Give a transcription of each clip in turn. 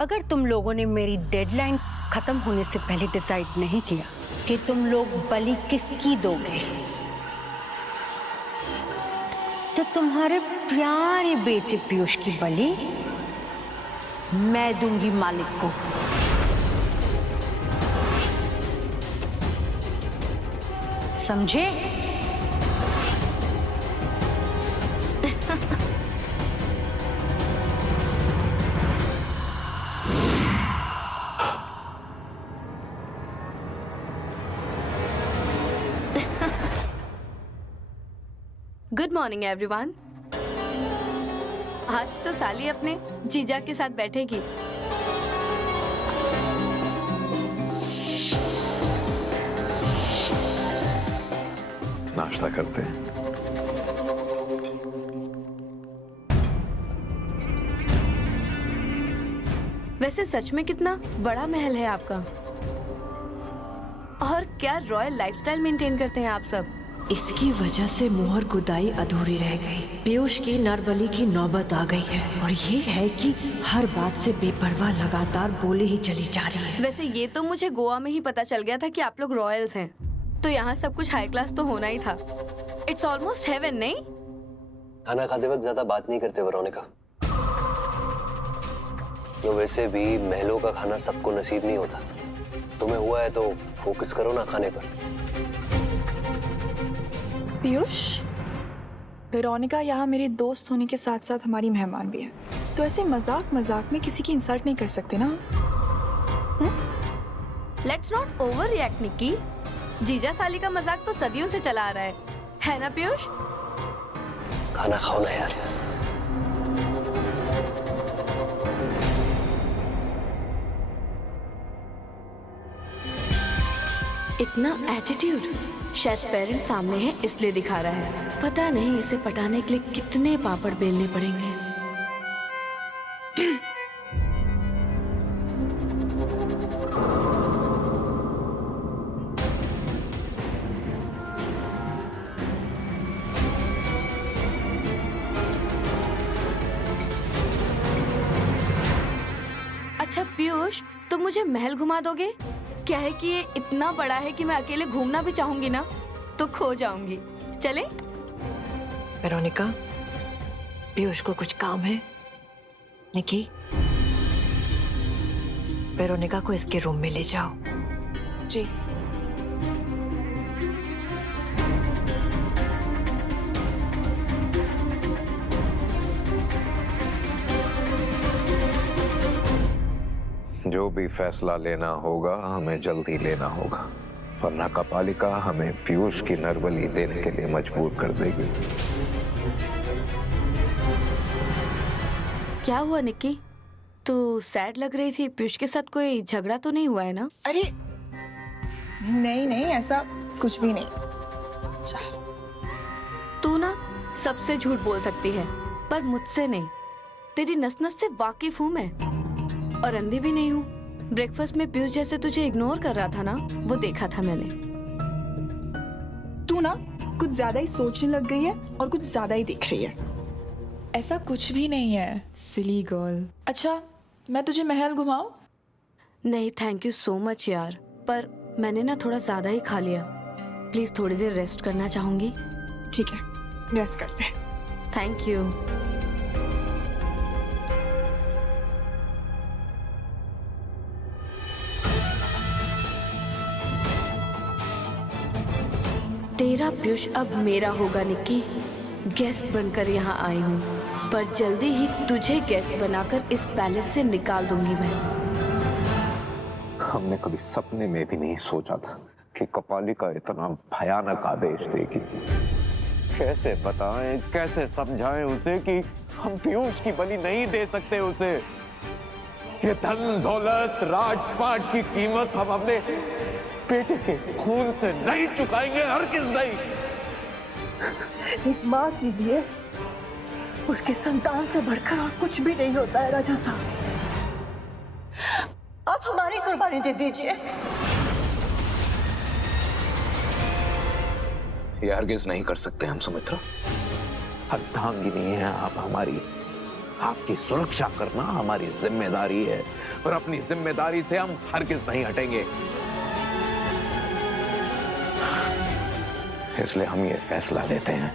अगर तुम लोगों ने मेरी डेडलाइन खत्म होने से पहले डिसाइड नहीं किया कि तुम लोग बलि किसकी दोगे, तो तुम्हारे प्यारे बेटे पीयूष की बलि मैं दूंगी मालिक को। समझे? Good morning everyone. आज तो साली अपने जीजा के साथ बैठेगी। नाश्ता करते हैं। वैसे सच में कितना बड़ा महल है आपका, और क्या रॉयल लाइफस्टाइल मेंटेन करते हैं आप सब। इसकी वजह से मोहर गुदाई अधूरी रह गई। पीयूष की नरबली की नौबत आ गई है, और ये है कि हर बात से बेपरवाह लगातार बोले ही चली जा रही है। वैसे ये तो मुझे गोवा में ही पता चल गया था कि आप लोग रॉयल्स हैं, तो यहाँ सब कुछ हाई क्लास तो होना ही था। इट्स ऑलमोस्ट हेवन, नहीं? खाना खाते वक्त ज्यादा बात नहीं करते वेरोनिका। तो वैसे भी महलों का खाना सबको नसीब नहीं होता। तुम्हें हुआ है तो फोकस करो ना खाने पर। पीयूष, वेरोनिका यहाँ मेरे दोस्त होने के साथ साथ हमारी मेहमान भी है, तो ऐसे मजाक मजाक में किसी की इंसल्ट नहीं कर सकते ना। Let's not over react Nikki. जीजा साली का मजाक तो सदियों से चला आ रहा है ना पीयूष? खाना खाओ ना यार। इतना एटीट्यूड शायद पेरेंट्स सामने है इसलिए दिखा रहा है। पता नहीं इसे पटाने के लिए कितने पापड़ बेलने पड़ेंगे। अच्छा पीयूष, तुम मुझे महल घुमा दोगे? क्या है कि ये इतना बड़ा है कि मैं अकेले घूमना भी चाहूंगी ना तो खो जाऊंगी। चले? वेरोनिका, पीयूष को कुछ काम है। निकी, वेरोनिका को इसके रूम में ले जाओ। जी। जो भी फैसला लेना होगा हमें जल्दी लेना होगा, वरना कपालिका हमें पीयूष की नरबली देने के लिए मजबूर कर देगी। क्या हुआ निक्की? तू सैड लग रही थी। पीयूष के साथ कोई झगड़ा तो नहीं हुआ है ना? अरे नहीं नहीं, ऐसा कुछ भी नहीं। चल। तू ना सबसे झूठ बोल सकती है, पर मुझसे नहीं। तेरी नस नस से वाकिफ हूँ मैं, और अंधी भी नहीं हूँ। ब्रेकफास्ट में पीयूष जैसे तुझे इग्नोर कर रहा था ना, वो देखा था मैंने। तू ना कुछ ज्यादा ही सोचने लग गई है और कुछ ज्यादा ही देख रही है। ऐसा कुछ भी नहीं है सिली गर्ल। अच्छा, मैं तुझे महल घुमाऊं? नहीं थैंक यू सो मच यार, पर मैंने ना थोड़ा ज्यादा ही खा लिया। प्लीज थोड़ी देर रेस्ट करना चाहूंगी। ठीक है, रेस्ट करते हैं। Thank you. तेरा पीयूष अब मेरा होगा निक्की। गेस्ट बनकर यहाँ आई हूँ, पर जल्दी ही तुझे गेस्ट बनाकर इस पैलेस से निकाल दूंगी मैं। हमने कभी सपने में भी नहीं सोचा था कि कपालिका इतना भयानक आदेश देगी। कैसे बताएं, कैसे समझाएं उसे कि हम पीयूष की बलि नहीं दे सकते उसे। ये धन दौलत राजपाट की कीमत हम अपने बेटे के खून से नहीं चुकाएंगे, हरगिज़ नहीं। एक माँ के लिए उसके संतान से बढ़कर और कुछ भी नहीं होता है राजा साहब। आप हमारी कुर्बानी दे दीजिए। ये हरगिज़ नहीं कर सकते हम सुमित्रा। अर्धांगिनी है आप हमारी, आपकी सुरक्षा करना हमारी जिम्मेदारी है। और अपनी जिम्मेदारी से हम हरगिज नहीं हटेंगे। इसलिए हम ये फैसला लेते हैं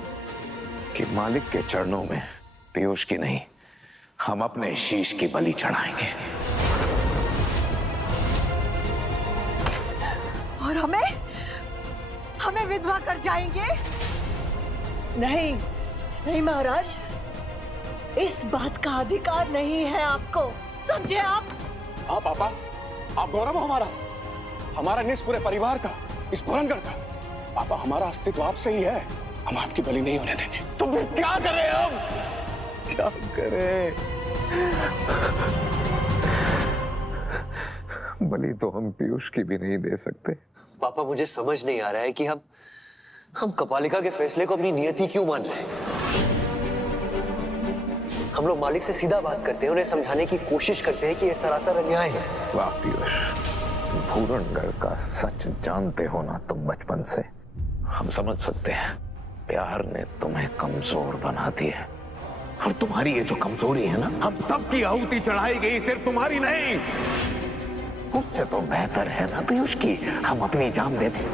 कि मालिक के चरणों में पीयूष की नहीं, हम अपने शीश की बलि चढ़ाएंगे। और हमें विधवा कर जाएंगे? नहीं नहीं महाराज, इस बात का अधिकार नहीं है आपको, समझे आप? हाँ पापा, आप गौरव हो हमारा नहीं, इस पूरे परिवार का, इस पुरनगढ़ का। पापा, हमारा अस्तित्व आपसे ही है, हम आपकी बलि नहीं होने देंगे। तो फिर क्या करें हम? क्या करें? बलि तो हम पीयूष की भी नहीं दे सकते। पापा, मुझे समझ नहीं आ रहा है कि हम कपालिका के फैसले को अपनी नियति क्यों मान रहे हैं। हम लोग मालिक से सीधा बात करते हैं, उन्हें समझाने की कोशिश करते हैं कि यह सरासर अन्याय है। वाह पीयूष, पूरनगढ़ का सच जानते हो ना तुम बचपन से। हम समझ सकते हैं, प्यार ने तुम्हें कमजोर बना दिया है, और तुम्हारी ये जो कमजोरी है ना, हम सबकी आहुति चढ़ाई गई, सिर्फ तुम्हारी नहीं। उससे तो बेहतर है ना पीयूष की हम अपनी जान दे दें।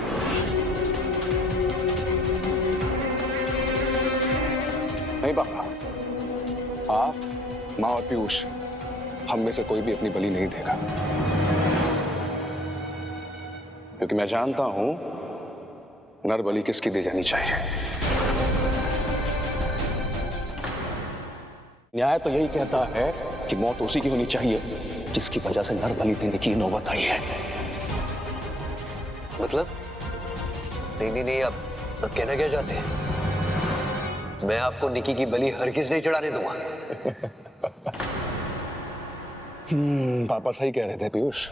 नहीं पापा, आप, माँ और पीयूष, हम में से कोई भी अपनी बलि नहीं देगा, क्योंकि मैं जानता हूं नर बलि किसकी दी जानी चाहिए। न्याय तो यही कहता है कि मौत उसी की होनी चाहिए जिसकी वजह से नर बलि देने की नौबत आई है। मतलब? नहीं, अब कहना क्या चाहते हैं? मैं आपको निकी की बलि हरगिज नहीं चढ़ाने दूंगा। पापा सही कह रहे थे पीयूष,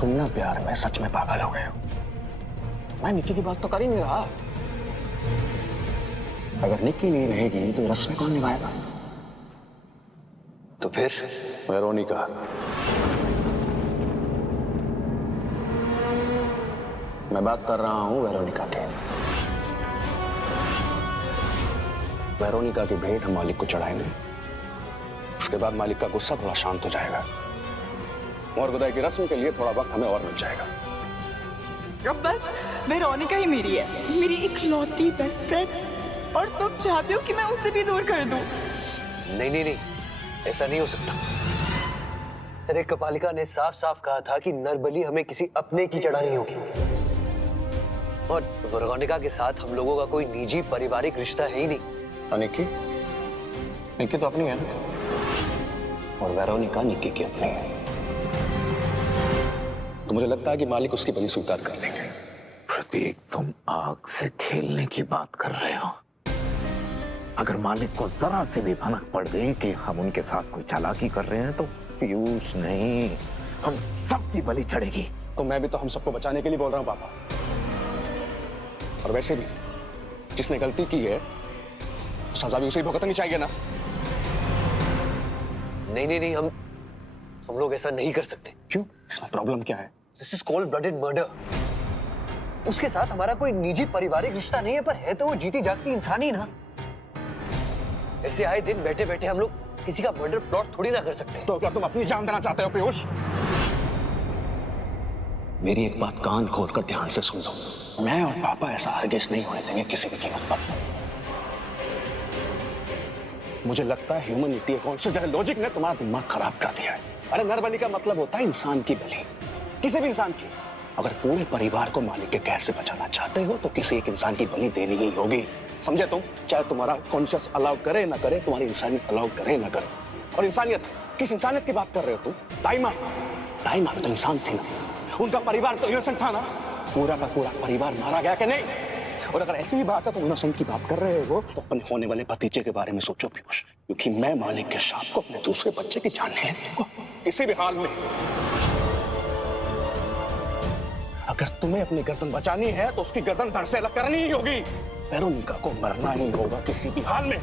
तुम ना प्यार में सच में पागल हो गए हो। मैं निकी की बात तो कर ही नहीं रहा। अगर निकी नहीं रहेगी तो रस्म कौन निभाएगा? तो फिर? वेरोनिका। मैं बात कर रहा हूं वेरोनिका के। वेरोनिका की भेंट हम मालिक को चढ़ाएंगे, उसके बाद मालिक का गुस्सा थोड़ा शांत हो जाएगा और गुदाई की रस्म के लिए थोड़ा वक्त हमें और मिल जाएगा। अब बस वेरोनिका ही मेरी है, मेरी इकलौती बेस्ट फ्रेंड, और तुम चाहते हो कि मैं उसे भी दूर कर दूं? नहीं, ऐसा नहीं हो सकता। अरे कपालिका ने साफ साफ कहा था कि नरबलि हमें किसी अपने की चढ़ानी होगी, और वेरोनिका के साथ हम लोगों का कोई निजी पारिवारिक रिश्ता है ही नहीं। निकी तो अपनी है ना, और वेरोनिका निकी की अपनी है। तो मुझे लगता है कि मालिक उसकी बलि स्वीकार कर लेंगे। प्रतीक, तुम आग से खेलने की बात कर रहे हो। अगर मालिक को जरा से भी भनक पड़ गई कि हम उनके साथ कोई चालाकी कर रहे हैं, तो पीयूष नहीं, हम सबकी बलि चढ़ेगी। तो मैं भी तो हम सबको बचाने के लिए बोल रहा हूं पापा। और वैसे भी जिसने गलती की है तो सजा भी उसे भुगतनी चाहिए ना। नहीं, हम लोग ऐसा नहीं कर सकते। क्यों? इसमें प्रॉब्लम क्या है? This is called blooded murder. उसके साथ हमारा कोई निजी पारिवारिक रिश्ता नहीं है, पर है तो वो जीती जागती इंसान ही ना। ऐसे आए दिन बैठे बैठे हम लोग किसी का मर्डर प्लॉट थोड़ी ना कर सकते। तो क्या तुम अपनी जान देना चाहते हो पीयूष? मेरी एक बात कान खोल कर ध्यान से सुन लो। मैं और पापा ऐसा हरगिज नहीं होने देंगे किसी भी कीमत पर। मुझे लगता है ह्यूमनिटी कॉन्शियस लॉजिक ने तुम्हारा दिमाग खराब कर दिया है। अरे नरबलि का मतलब होता है इंसान की बलि, किसी भी इंसान की। अगर पूरे परिवार को मालिक के कहर से बचाना चाहते हो तो किसी एक इंसान की बलि देनी ही होगी, समझे तुम? चाहे तुम्हारा कॉन्शियस अलाउ करे ना करे, तुम्हारी इंसानियत अलाउ करे ना करे। और इंसानियत, किस इंसानियत की बात कर रहे हो तुम? दाइमा भी तो इंसान थी ना, उनका परिवार तो इनोसेंट था ना। पूरा का पूरा परिवार मारा गया कि नहीं? और अगर ऐसी ही बात है तो इनोसेंट की बात कर रहे हो तो अपने होने वाले भतीजे के बारे में सोचो पीयूष, क्योंकि मैं मालिक के शाप को अपने दूसरे बच्चे की जान नहीं लेने दूंगा किसी भी हाल में। अगर तुम्हें अपनी गर्दन बचानी है तो उसकी गर्दन धड़ से अलग करनी ही होगी। वेरोनिका को मरना ही होगा किसी भी हाल में।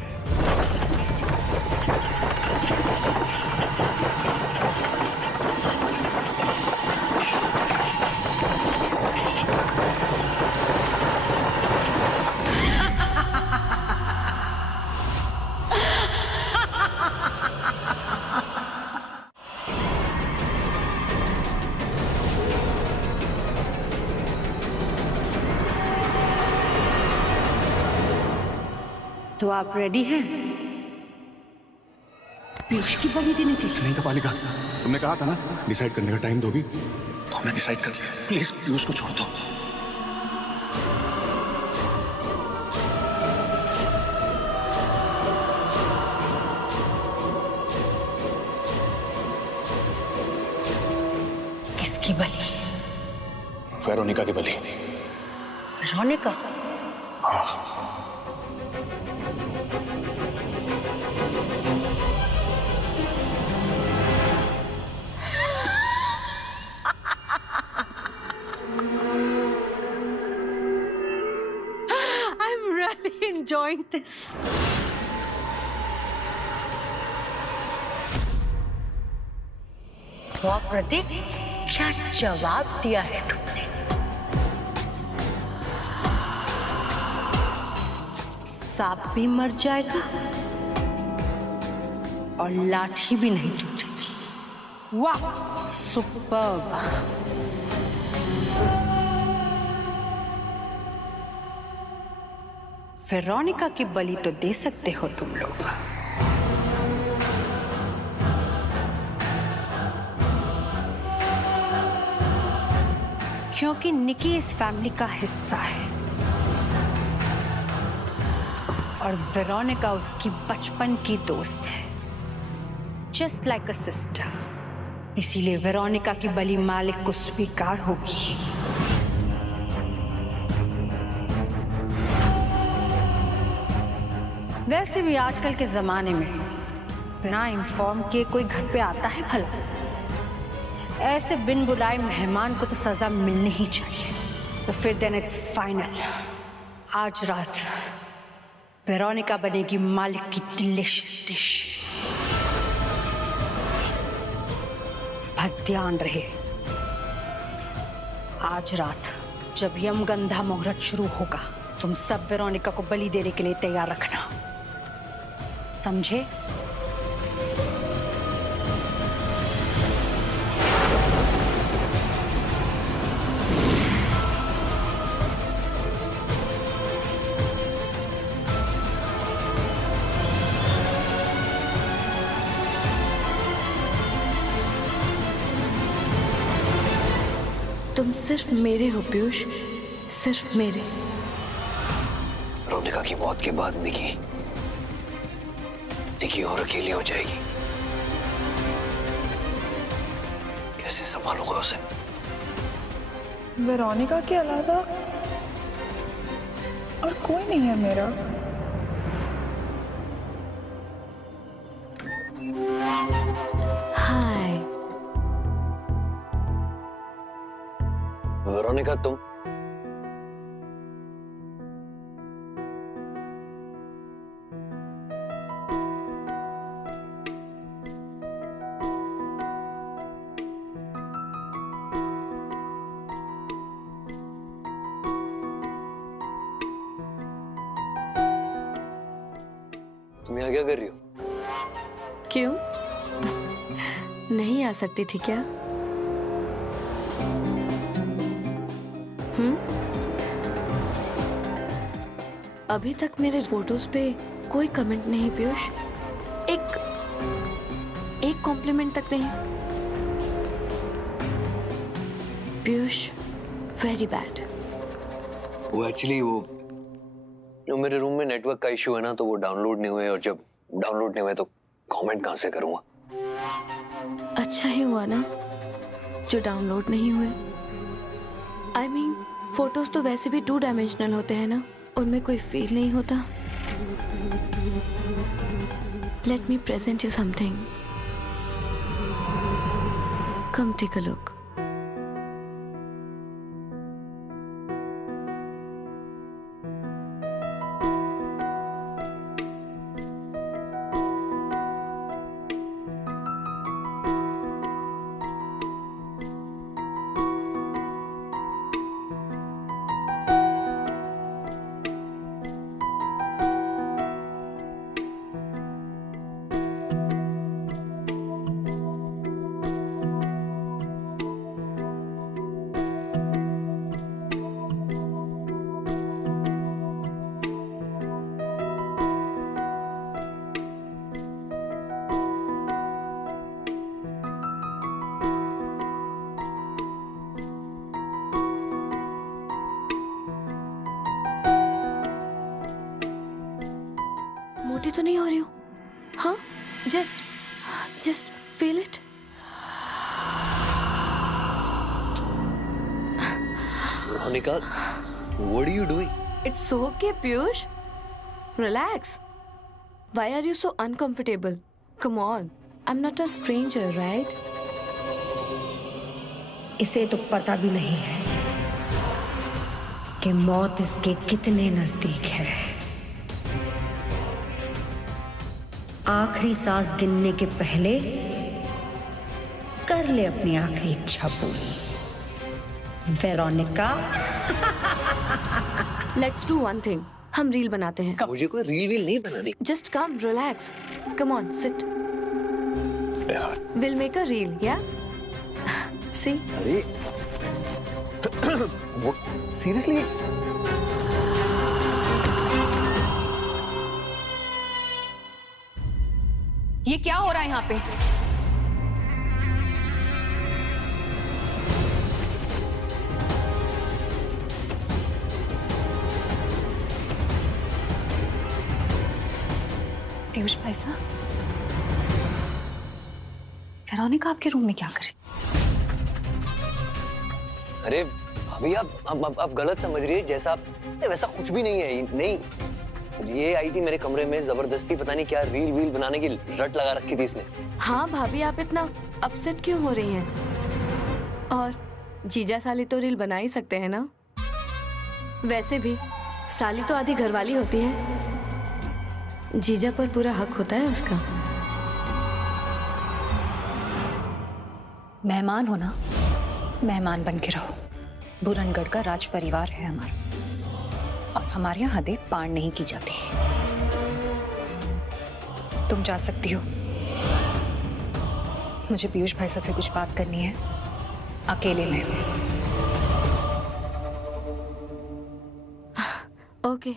तो आप रेडी हैं पीयूष की बलि देने के लिए? नहीं कपालिका, तुमने कहा था ना डिसाइड करने का टाइम दोगी, तो हमने डिसाइड कर लिया। प्लीज पीयूष को छोड़ दो। किसकी बलि? वेरोनिका की बलि। Veronica? I'm really enjoying this. वाह प्रतीक, क्या जवाब दिया है तुमने। सांप भी मर जाएगा और लाठी भी नहीं टूटेगी। वाह, सुपर्ब। वेरोनिका की बलि तो दे सकते हो तुम लोग, क्योंकि निकी इस फैमिली का हिस्सा है और वेरोनिका उसकी बचपन की दोस्त है, जस्ट लाइक अ सिस्टर। इसीलिए वेरोनिका की बलि मालिक को स्वीकार होगी। वैसे भी आजकल के जमाने में बिना इन्फॉर्म किए कोई घर पे आता है भला? ऐसे बिन बुलाए मेहमान को तो सजा मिलनी ही चाहिए। तो फिर देन इट्स फाइनल, आज रात वेरोनिका बनेगी मालिक की डिलीशियस डिश। बहुत ध्यान रहे, आज रात जब यमगंधा मुहूर्त शुरू होगा, तुम सब वेरोनिका को बलि देने के लिए तैयार रखना, समझे? तुम सिर्फ मेरे हो पीयूष, सिर्फ मेरे। वेरोनिका की मौत के बाद निकी और अकेली हो जाएगी। कैसे संभालूंगा उसे? वेरोनिका के अलावा और कोई नहीं है मेरा। हाय वेरोनिका, तुम यहाँ क्या कर रही हो? क्यों? नहीं आ सकती थी क्या? अभी तक मेरे फोटोज पे कोई कमेंट नहीं पीयूष, एक कॉम्प्लीमेंट तक नहीं। Piyush, very bad. वो एक्चुअली वो मेरे रूम में नेटवर्क का इशू है ना, तो वो डाउनलोड नहीं हुए, और जब डाउनलोड नहीं हुए तो कमेंट कहाँ से करूँगा? अच्छा ही हुआ ना जो डाउनलोड नहीं हुए। आई मीन फोटोज तो वैसे भी 2 डायमेंशनल होते हैं ना, उनमें कोई फील नहीं होता। Let me present you something, come take a look. उल्टी तो नहीं हो रही हूँ? हाँ, just feel it. Veronica, what are you doing? It's okay, Piyush. Relax. Why are you so uncomfortable? Come on, I'm not a stranger, right? इसे तो पता भी नहीं है कि मौत इसके कितने नजदीक है। आखिरी सांस गिनने के पहले कर ले अपनी आखिरी इच्छा पूरी। Veronica, Let's do one thing. हम रील बनाते हैं। मुझे कोई रील वील नहीं बनानी। Just come, relax. Come on, sit. We'll make a reel, yeah? See? अरे सीरियसली? ये क्या हो रहा है यहाँ पे? पीयूष भाई साहब, वेरोनिका आपके रूम में क्या कर रही? अरे अभी आप गलत समझ रही है। जैसा वैसा कुछ भी नहीं है। नहीं, ये आई थी मेरे कमरे में जबरदस्ती, पता नहीं क्या रील वील बनाने की रट लगा रखी थी इसने। हाँ भाभी, आप इतना अपसेट क्यों हो रही हैं? और जीजा साली तो रील बना ही सकते हैं ना। वैसे भी साली तो आधी घरवाली होती है, जीजा पर पूरा हक होता है उसका। मेहमान हो ना, मेहमान बन के रहो। बुरनगढ़ का राज परिवार है हमारा, और हमारे यहाँ हदें पार नहीं की जाती। तुम जा सकती हो। मुझे पीयूष भाई साहब से कुछ बात करनी है, अकेले में। ओके।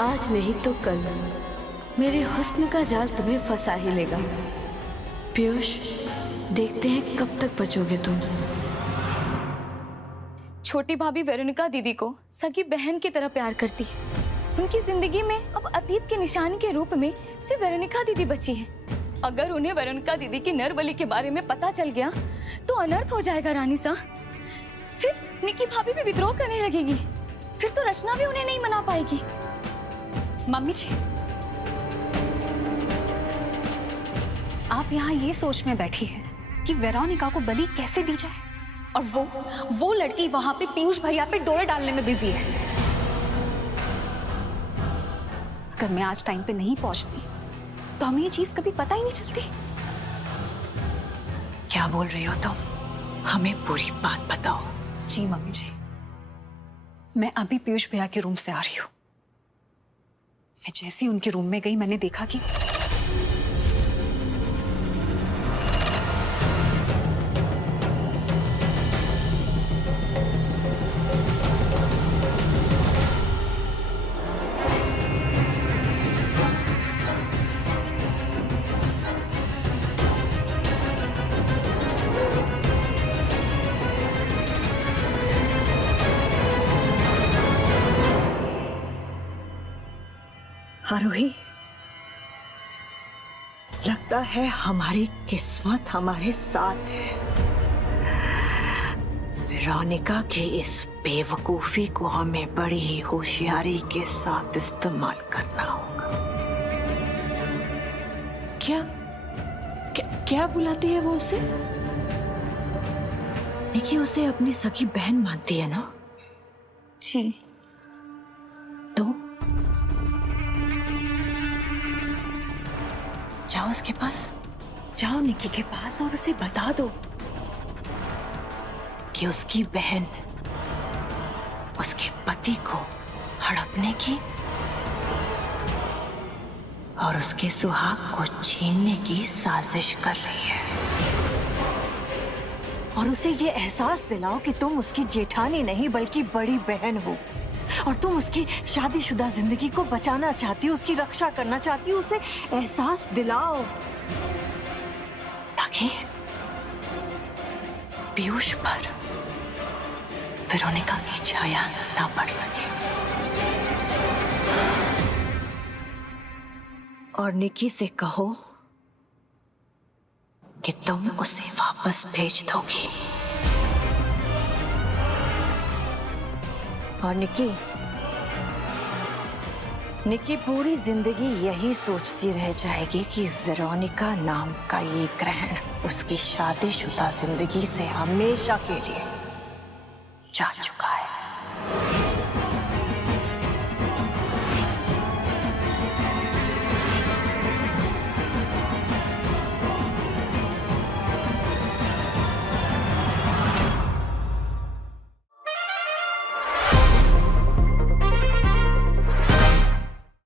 आज नहीं तो कल मेरे हुस्न का जाल तुम्हें फंसा ही लेगा। पीयूष, देखते हैं कब तक बचोगे तुम। छोटी भाभी वेरोनिका दीदी को सगी बहन की तरह प्यार करती है। उनकी जिंदगी में अब अतीत के निशान के रूप में सिर्फ वेरोनिका दीदी बची है। अगर उन्हें वेरोनिका दीदी की नरबली के बारे में पता चल गया तो अनर्थ हो जाएगा रानी सा। फिर निकी भाभी भी विद्रोह करने लगेगी। फिर तो रचना भी उन्हें नहीं मना पाएगी। मम्मी जी, आप यहाँ ये सोच में बैठी हैं कि वेरोनिका को बलि कैसे दी जाए, और वो लड़की वहां पे पीयूष भैया पे डोरे डालने में बिजी है। अगर मैं आज टाइम पे नहीं पहुंचती तो हमें ये चीज कभी पता ही नहीं चलती। क्या बोल रही हो तुम? हमें पूरी बात बताओ। जी मम्मी जी, मैं अभी पीयूष भैया के रूम से आ रही हूँ। मैं जैसे ही उनके रूम में गई, मैंने देखा कि आरोही, लगता है हमारी किस्मत हमारे साथ है। वेरोनिका की इस बेवकूफी को हमें बड़ी ही होशियारी के साथ इस्तेमाल करना होगा। क्या बुलाती है वो उसे? निकी उसे अपनी सगी बहन मानती है ना? जी। तो जाओ उसके पास, जाओ निकी के पास और उसे बता दो कि उसकी बहन उसके पति को हड़पने की और उसके सुहाग को छीनने की साजिश कर रही है। और उसे ये एहसास दिलाओ कि तुम उसकी जेठानी नहीं बल्कि बड़ी बहन हो, और तुम उसकी शादीशुदा जिंदगी को बचाना चाहती हो, उसकी रक्षा करना चाहती हो। उसे एहसास दिलाओ ताकि पीयूष पर वेरोनिका की छाया ना पड़ सके। और निकी से कहो कि तुम उसे वापस भेज दोगी। और निकी पूरी जिंदगी यही सोचती रह जाएगी कि वेरोनिका नाम का ये ग्रहण उसकी शादीशुदा जिंदगी से हमेशा के लिए जा चुका है।